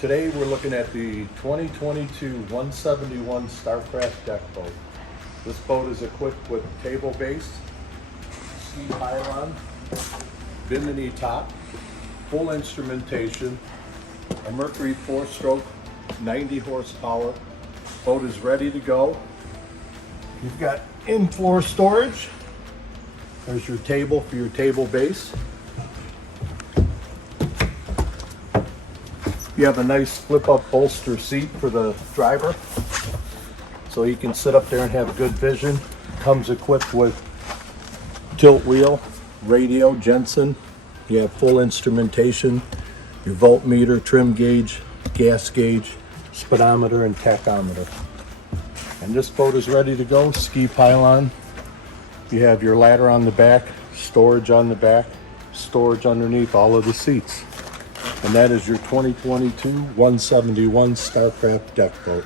Today we're looking at the 2022 171 Starcraft deck boat. This boat is equipped with table base, ski pylon, bimini top, full instrumentation, a Mercury 4-stroke, 90 horsepower. Boat is ready to go. You've got in-floor storage. There's your table for your table base. You have a nice flip-up bolster seat for the driver, so he can sit up there and have good vision. Comes equipped with tilt wheel, radio, Jensen. You have full instrumentation, your voltmeter, trim gauge, gas gauge, speedometer, and tachometer. And this boat is ready to go. Ski pylon. You have your ladder on the back, storage on the back, storage underneath all of the seats. And that is your 2022 171 Starcraft deck boat.